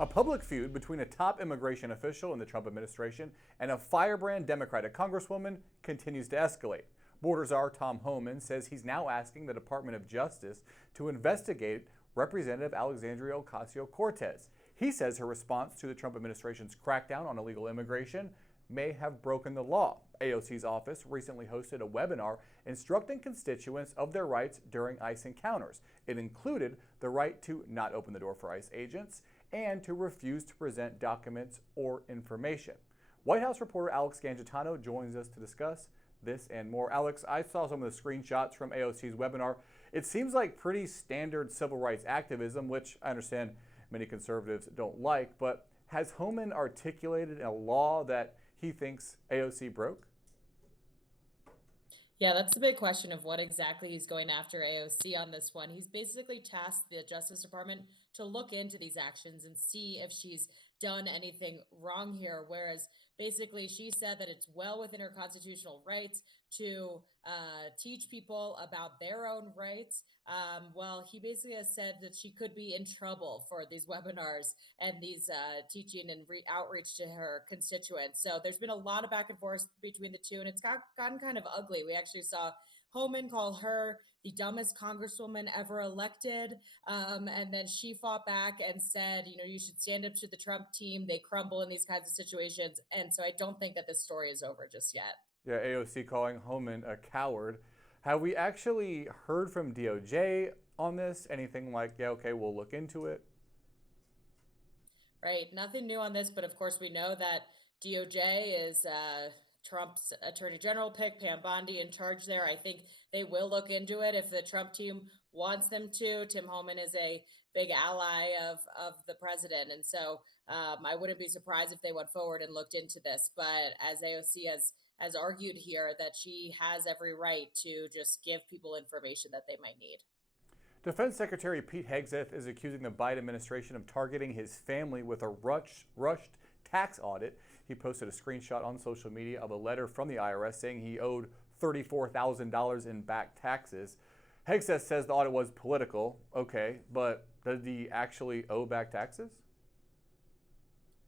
A public feud between a top immigration official in the Trump administration and a firebrand Democratic congresswoman continues to escalate. Border Czar Tom Homan says he's now asking the Department of Justice to investigate Representative Alexandria Ocasio-Cortez. He says her response to the Trump administration's crackdown on illegal immigration may have broken the law. AOC's office recently hosted a webinar instructing constituents of their rights during ICE encounters. It included the right to not open the door for ICE agents and to refuse to present documents or information. White House reporter Alex Gangitano joins us to discuss this and more. Alex, I saw some of the screenshots from AOC's webinar. It seems like pretty standard civil rights activism, which I understand many conservatives don't like, but has Homan articulated a law that he thinks AOC broke? Yeah, that's the big question of what exactly he's going after AOC on this one. He's basically tasked the Justice Department to look into these actions and see if she's done anything wrong here. Whereas basically she said that it's well within her constitutional rights to teach people about their own rights. Well, he basically has said that she could be in trouble for these webinars and these teaching and outreach to her constituents. So there's been a lot of back and forth between the two, and it's gotten kind of ugly. We actually saw Homan call her the dumbest congresswoman ever elected. And then she fought back and said, you should stand up to the Trump team. They crumble in these kinds of situations. And so I don't think that this story is over just yet. Yeah, AOC calling Homan a coward. Have we actually heard from DOJ on this? Anything like, yeah, okay, we'll look into it? Right. Nothing new on this, but of course we know that DOJ is Trump's attorney general pick, Pam Bondi, in charge there. I think they will look into it if the Trump team wants them to. Tim Homan is a big ally of the president. And so I wouldn't be surprised if they went forward and looked into this. But as AOC has argued here, that she has every right to just give people information that they might need. Defense Secretary Pete Hegseth is accusing the Biden administration of targeting his family with a rushed tax audit. He posted a screenshot on social media of a letter from the IRS saying he owed $34,000 in back taxes. Hegseth says the audit was political. Okay, but does he actually owe back taxes?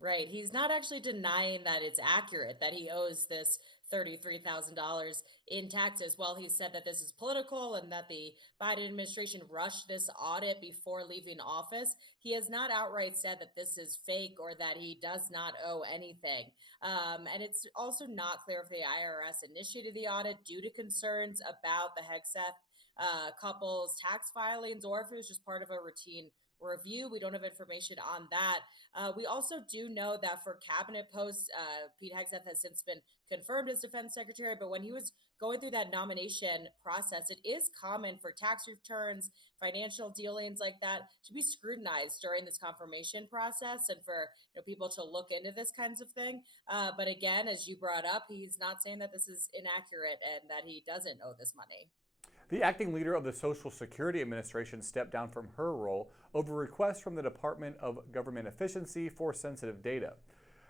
Right. He's not actually denying that it's accurate that he owes this $33,000 in taxes. Well, he said that this is political and that the Biden administration rushed this audit before leaving office. He has not outright said that this is fake or that he does not owe anything. And it's also not clear if the IRS initiated the audit due to concerns about the Hegseth couple's tax filings or if it was just part of a routine review. We don't have information on that. We also do know that for cabinet posts, Pete Hegseth has since been confirmed as defense secretary. But when he was going through that nomination process, it is common for tax returns, financial dealings like that to be scrutinized during this confirmation process and for people to look into this kinds of thing. But again, as you brought up, he's not saying that this is inaccurate and that he doesn't owe this money. The acting leader of the Social Security Administration stepped down from her role over requests from the Department of Government Efficiency for sensitive data.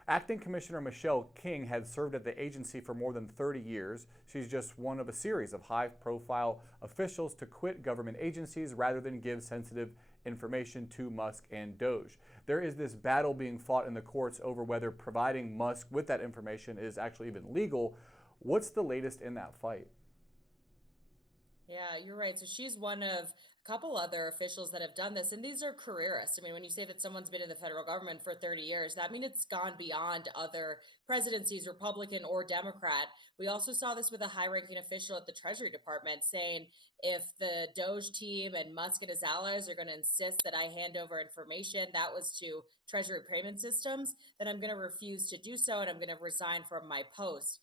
Acting Commissioner Michelle King had served at the agency for more than 30 years. She's just one of a series of high-profile officials to quit government agencies rather than give sensitive information to Musk and DOGE. There is this battle being fought in the courts over whether providing Musk with that information is actually even legal. What's the latest in that fight? Yeah, you're right. So she's one of a couple other officials that have done this, and these are careerists. I mean, when you say that someone's been in the federal government for 30 years, that means it's gone beyond other presidencies, Republican or Democrat. We also saw this with a high-ranking official at the Treasury Department saying, if the DOGE team and Musk and his allies are going to insist that I hand over information that was to Treasury payment systems, then I'm going to refuse to do so, and I'm going to resign from my post.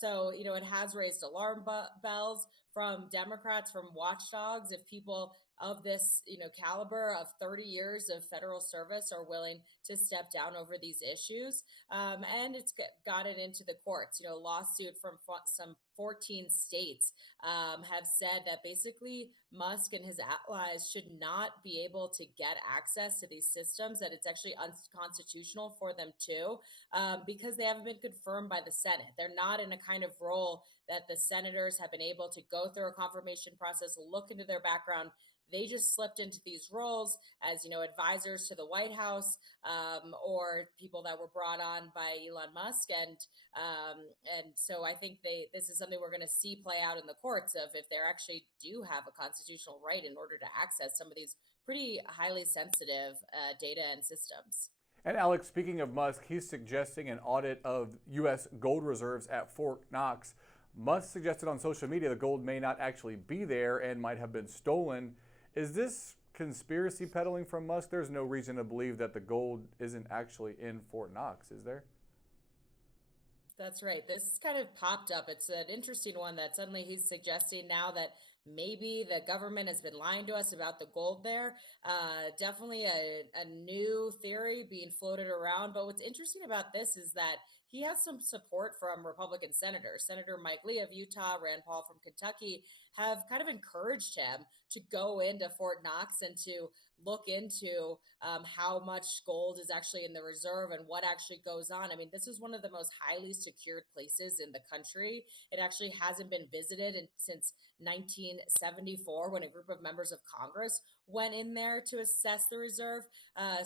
So, it has raised alarm bells from Democrats, from watchdogs, if people of this, caliber of 30 years of federal service are willing to step down over these issues. And it's gotten into the courts, lawsuit from some 14 states have said that basically Musk and his allies should not be able to get access to these systems, that it's actually unconstitutional for them to, because they haven't been confirmed by the Senate. They're not in a kind of role that the senators have been able to go through a confirmation process, look into their background. They just slipped into these roles as, advisors to the White House, or people that were brought on by Elon Musk. And so I think this is something we're going to see play out in the courts of if they actually do have a constitutional right in order to access some of these pretty highly sensitive data and systems. And Alex, speaking of Musk, he's suggesting an audit of U.S. gold reserves at Fort Knox. Musk suggested on social media the gold may not actually be there and might have been stolen. Is this conspiracy peddling from Musk? There's no reason to believe that the gold isn't actually in Fort Knox, is there? That's right. This kind of popped up. It's an interesting one that suddenly he's suggesting now that maybe the government has been lying to us about the gold there. Definitely a new theory being floated around. But what's interesting about this is that he has some support from Republican senators. Senator Mike Lee of Utah, Rand Paul from Kentucky have kind of encouraged him to go into Fort Knox and to look into how much gold is actually in the reserve and what actually goes on. I mean, this is one of the most highly secured places in the country. It actually hasn't been visited since 1974 when a group of members of Congress went in there to assess the reserve.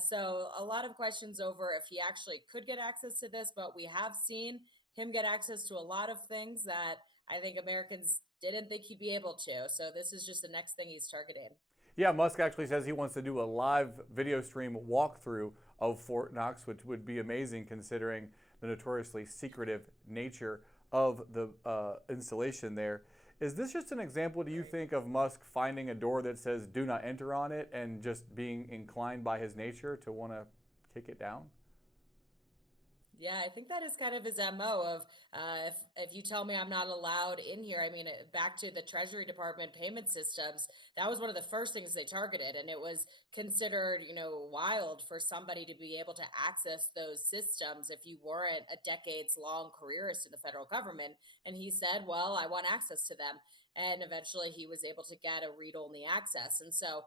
So a lot of questions over if he actually could get access to this, but we have seen him get access to a lot of things that I think Americans didn't think he'd be able to. So this is just the next thing he's targeting. Yeah, Musk actually says he wants to do a live video stream walkthrough of Fort Knox, which would be amazing considering the notoriously secretive nature of the installation there. Is this just an example, do you think, of Musk finding a door that says do not enter on it and just being inclined by his nature to want to kick it down? Yeah, I think that is kind of his MO of if you tell me I'm not allowed in here. I mean, back to the Treasury Department payment systems, that was one of the first things they targeted. And it was considered, wild for somebody to be able to access those systems if you weren't a decades long careerist in the federal government. And he said, well, I want access to them. And eventually he was able to get a read-only access. And so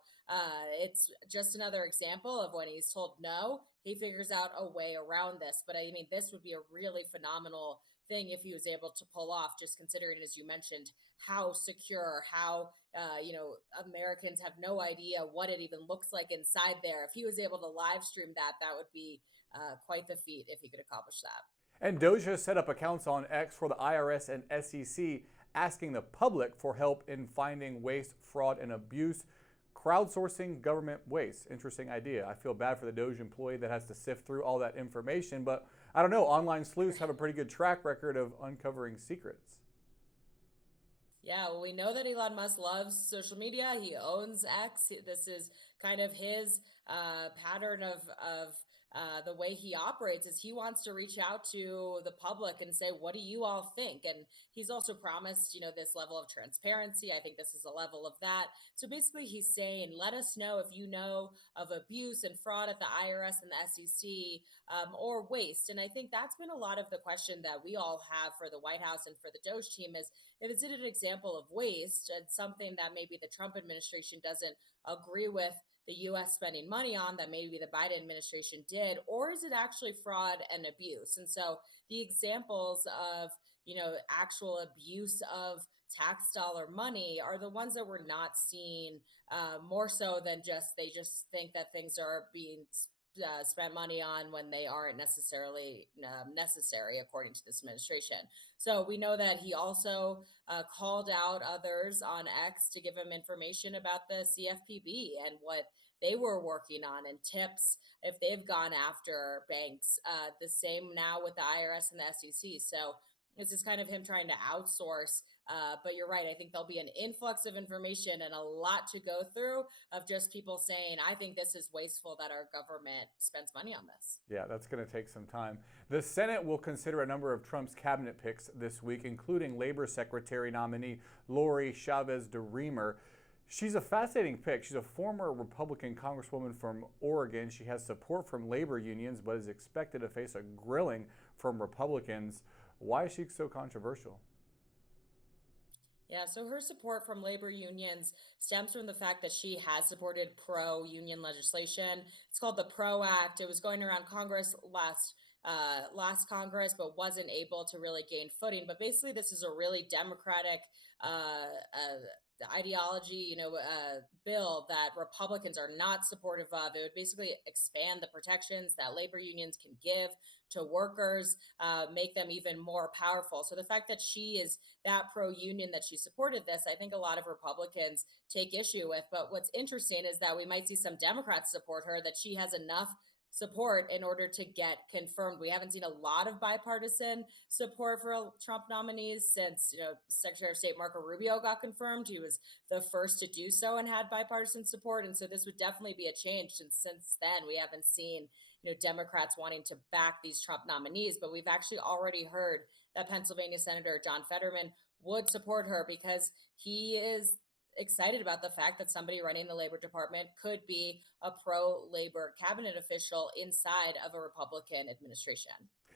it's just another example of when he's told no, he figures out a way around this. But I mean, this would be a really phenomenal thing if he was able to pull off, just considering, as you mentioned, how secure, how, Americans have no idea what it even looks like inside there. If he was able to live stream that, that would be quite the feat if he could accomplish that. And DOGE has set up accounts on X for the IRS and SEC, asking the public for help in finding waste, fraud, and abuse. Crowdsourcing government waste. Interesting idea. I feel bad for the DOGE employee that has to sift through all that information, but I don't know. Online sleuths have a pretty good track record of uncovering secrets. Yeah, well, we know that Elon Musk loves social media. He owns X. This is kind of his pattern of the way he operates is he wants to reach out to the public and say, what do you all think? And he's also promised, this level of transparency. I think this is a level of that. So basically he's saying, let us know if you know of abuse and fraud at the IRS and the SEC or waste. And I think that's been a lot of the question that we all have for the White House and for the DOGE team is, if it's an example of waste and something that maybe the Trump administration doesn't agree with the U.S. spending money on that maybe the Biden administration did, or is it actually fraud and abuse? And so the examples of, actual abuse of tax dollar money are the ones that we're not seeing more so than they just think that things are being spent money on when they aren't necessarily necessary, according to this administration. So we know that he also called out others on X to give him information about the CFPB and what they were working on and tips if they've gone after banks. The same now with the IRS and the SEC. So this is kind of him trying to outsource. But you're right. I think there'll be an influx of information and a lot to go through of just people saying, I think this is wasteful that our government spends money on this. Yeah, that's going to take some time. The Senate will consider a number of Trump's cabinet picks this week, including Labor Secretary nominee Lori Chavez-DeRemer. She's a fascinating pick. She's a former Republican congresswoman from Oregon. She has support from labor unions, but is expected to face a grilling from Republicans. Why is she so controversial? Yeah, so her support from labor unions stems from the fact that she has supported pro-union legislation. It's called the PRO Act. It was going around Congress last Congress, but wasn't able to really gain footing. But basically, this is a really democratic ideology, bill that Republicans are not supportive of. It would basically expand the protections that labor unions can give to workers, make them even more powerful. So the fact that she is that pro-union, that she supported this, I think a lot of Republicans take issue with. But what's interesting is that we might see some Democrats support her, that she has enough support in order to get confirmed. We haven't seen a lot of bipartisan support for Trump nominees since, Secretary of State Marco Rubio got confirmed. He was the first to do so and had bipartisan support. And so this would definitely be a change. And since then, we haven't seen, Democrats wanting to back these Trump nominees. But we've actually already heard that Pennsylvania Senator John Fetterman would support her because he is excited about the fact that somebody running the Labor Department could be a pro-labor cabinet official inside of a Republican administration.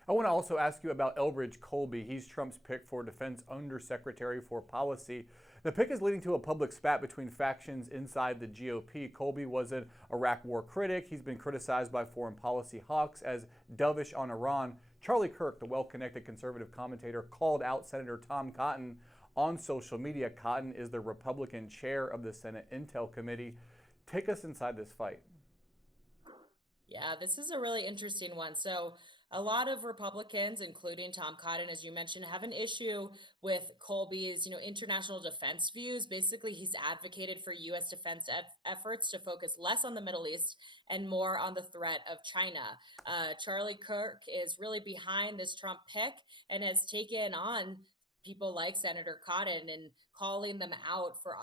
I want to also ask you about Elbridge Colby. He's Trump's pick for Defense Undersecretary for Policy. The pick is leading to a public spat between factions inside the GOP. Colby was an Iraq war critic. He's been criticized by foreign policy hawks as dovish on Iran. Charlie Kirk, the well-connected conservative commentator, called out Senator Tom Cotton on social media. Cotton is the Republican chair of the Senate Intel Committee. Take us inside this fight. Yeah, this is a really interesting one. So a lot of Republicans, including Tom Cotton, as you mentioned, have an issue with Colby's, international defense views. Basically, he's advocated for U.S. defense efforts to focus less on the Middle East and more on the threat of China. Charlie Kirk is really behind this Trump pick and has taken on people like Senator Cotton and calling them out for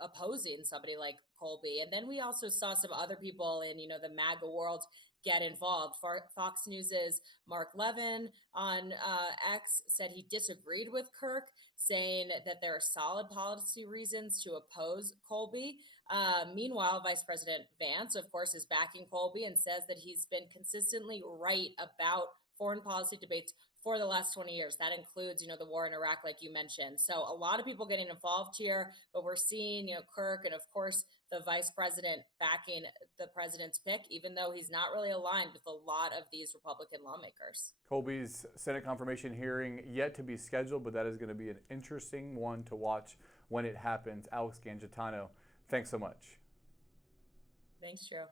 opposing somebody like Colby. And then we also saw some other people in, the MAGA world get involved. Fox News's Mark Levin on X said he disagreed with Kirk, saying that there are solid policy reasons to oppose Colby. Meanwhile, Vice President Vance, of course, is backing Colby and says that he's been consistently right about foreign policy debates for the last 20 years. That includes, the war in Iraq, like you mentioned. So a lot of people getting involved here, but we're seeing, Kirk and of course the vice president backing the president's pick, even though he's not really aligned with a lot of these Republican lawmakers. Colby's Senate confirmation hearing yet to be scheduled, but that is going to be an interesting one to watch when it happens. Alex Gangitano, thanks so much. Thanks, Joe.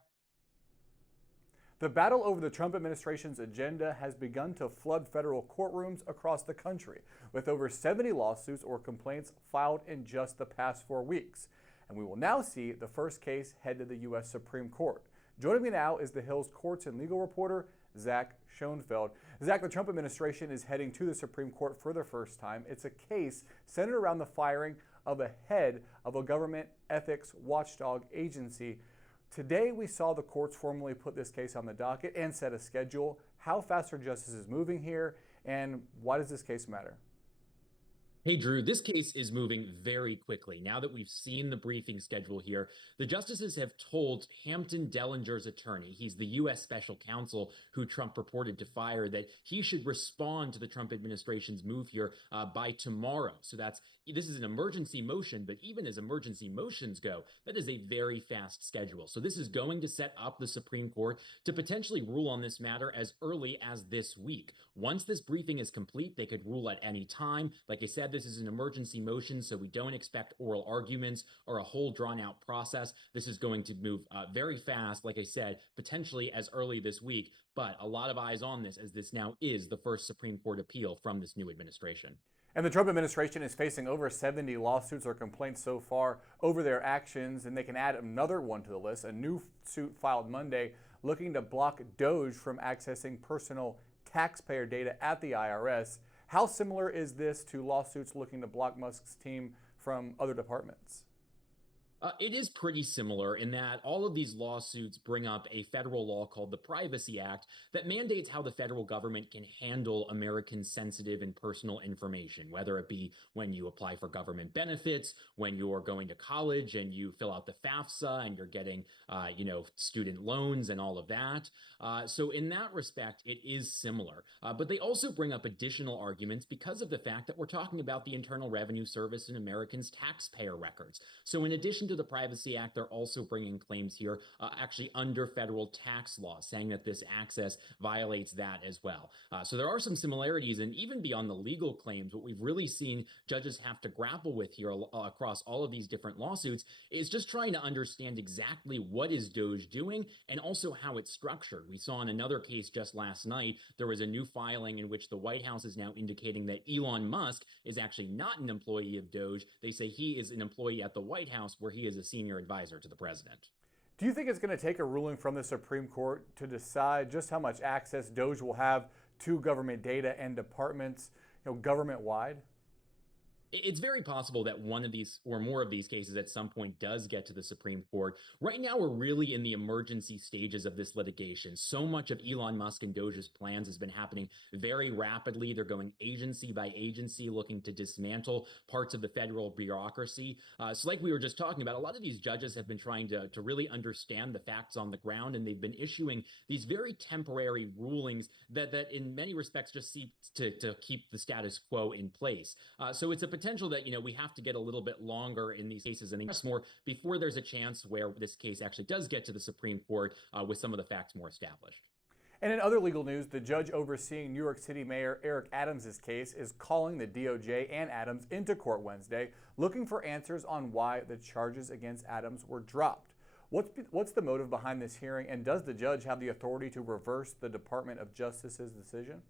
The battle over the Trump administration's agenda has begun to flood federal courtrooms across the country, with over 70 lawsuits or complaints filed in just the past 4 weeks. And we will now see the first case head to the U.S. Supreme Court. Joining me now is the Hill's courts and legal reporter, Zach Schonfeld. Zach, the Trump administration is heading to the Supreme Court for the first time. It's a case centered around the firing of a head of a government ethics watchdog agency. Today, we saw the courts formally put this case on the docket and set a schedule. How fast are justices moving here, and why does this case matter? Hey, Drew, this case is moving very quickly. Now that we've seen the briefing schedule here, the justices have told Hampton Dellinger's attorney, he's the U.S. special counsel who Trump purported to fire, that he should respond to the Trump administration's move here by tomorrow. So this is an emergency motion, but even as emergency motions go, that is a very fast schedule. So this is going to set up the Supreme Court to potentially rule on this matter as early as this week. Once this briefing is complete, they could rule at any time. Like I said, this is an emergency motion, so we don't expect oral arguments or a whole drawn-out process. This is going to move very fast, like I said, potentially as early this week, but a lot of eyes on this as this now is the first Supreme Court appeal from this new administration. And the Trump administration is facing over 70 lawsuits or complaints so far over their actions, and they can add another one to the list, a new suit filed Monday looking to block DOGE from accessing personal taxpayer data at the IRS. How similar is this to lawsuits looking to block Musk's team from other departments? It is pretty similar in that all of these lawsuits bring up a federal law called the Privacy Act that mandates how the federal government can handle Americans' sensitive and personal information, whether it be when you apply for government benefits, when you're going to college and you fill out the FAFSA and you're getting, student loans and all of that. So in that respect, it is similar. But they also bring up additional arguments because of the fact that we're talking about the Internal Revenue Service and Americans' taxpayer records. So in addition to the Privacy Act, they're also bringing claims here actually under federal tax law, saying that this access violates that as well. So there are some similarities, and even beyond the legal claims, what we've really seen judges have to grapple with here across all of these different lawsuits is just trying to understand exactly what is DOGE doing and also how it's structured. We saw in another case just last night, there was a new filing in which the White House is now indicating that Elon Musk is actually not an employee of DOGE. They say he is an employee at the White House where he is a senior advisor to the president. Do you think it's going to take a ruling from the Supreme Court to decide just how much access DOGE will have to government data and departments, government-wide? It's very possible that one of these or more of these cases at some point does get to the Supreme Court. Right now, we're really in the emergency stages of this litigation. So much of Elon Musk and DOGE's plans has been happening very rapidly. They're going agency by agency, looking to dismantle parts of the federal bureaucracy. So like we were just talking about, a lot of these judges have been trying to really understand the facts on the ground, and they've been issuing these very temporary rulings that in many respects just seek to keep the status quo in place. So it's a potential that, we have to get a little bit longer in these cases and more before there's a chance where this case actually does get to the Supreme Court with some of the facts more established. And in other legal news, the judge overseeing New York City Mayor Eric Adams' case is calling the DOJ and Adams into court Wednesday, looking for answers on why the charges against Adams were dropped. What's the motive behind this hearing, and does the judge have the authority to reverse the Department of Justice's decision?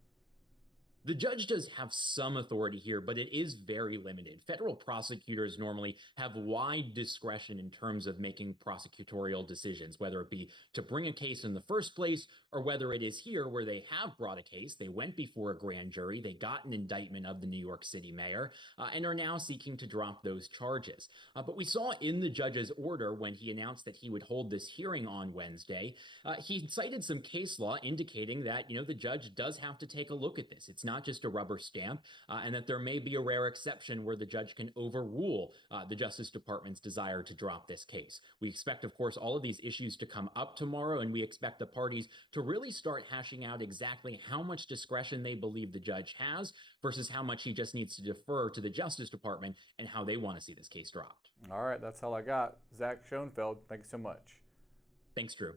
The judge does have some authority here, but it is very limited. Federal prosecutors normally have wide discretion in terms of making prosecutorial decisions, whether it be to bring a case in the first place or whether it is here where they have brought a case, they went before a grand jury, they got an indictment of the New York City mayor, and are now seeking to drop those charges. But we saw in the judge's order when he announced that he would hold this hearing on Wednesday, he cited some case law indicating that, the judge does have to take a look at this. It's not just a rubber stamp, and that there may be a rare exception where the judge can overrule the Justice Department's desire to drop this case. We expect, of course, all of these issues to come up tomorrow, and we expect the parties to really start hashing out exactly how much discretion they believe the judge has versus how much he just needs to defer to the Justice Department and how they want to see this case dropped. All right, that's all I got. Zach Schonfeld, thank you so much. Thanks, Drew.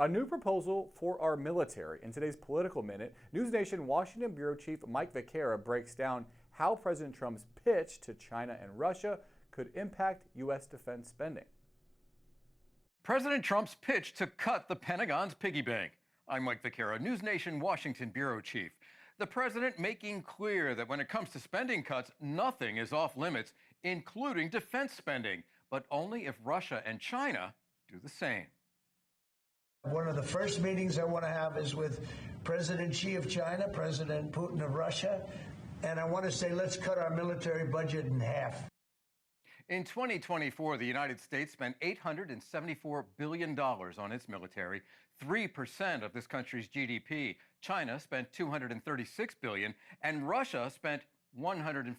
A new proposal for our military. In today's Political Minute, News Nation Washington Bureau Chief Mike Vaquera breaks down how President Trump's pitch to China and Russia could impact U.S. defense spending. President Trump's pitch to cut the Pentagon's piggy bank. I'm Mike Vaquera, News Nation Washington Bureau Chief. The president making clear that when it comes to spending cuts, nothing is off limits, including defense spending, but only if Russia and China do the same. One of the first meetings I want to have is with President Xi of China, President Putin of Russia, and I want to say, let's cut our military budget in half. In 2024, the United States spent $874 billion on its military, 3% of this country's GDP. China spent $236 billion, and Russia spent $146.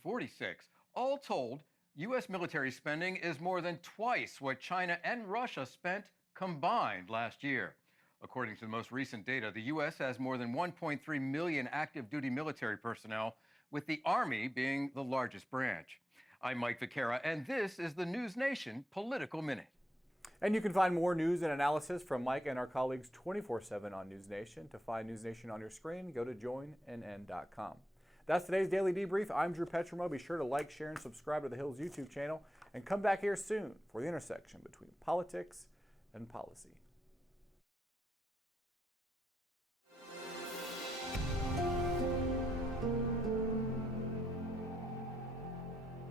All told, U.S. military spending is more than twice what China and Russia spent combined last year. According to the most recent data, the U.S. has more than 1.3 million active duty military personnel, with the Army being the largest branch. I'm Mike Vaquera, and this is the News Nation Political Minute. And you can find more news and analysis from Mike and our colleagues 24/7 on News Nation. To find News Nation on your screen, go to joinnn.com. That's today's Daily Debrief. I'm Drew Petromo. Be sure to like, share, and subscribe to the Hills YouTube channel. And come back here soon for the intersection between politics and policy.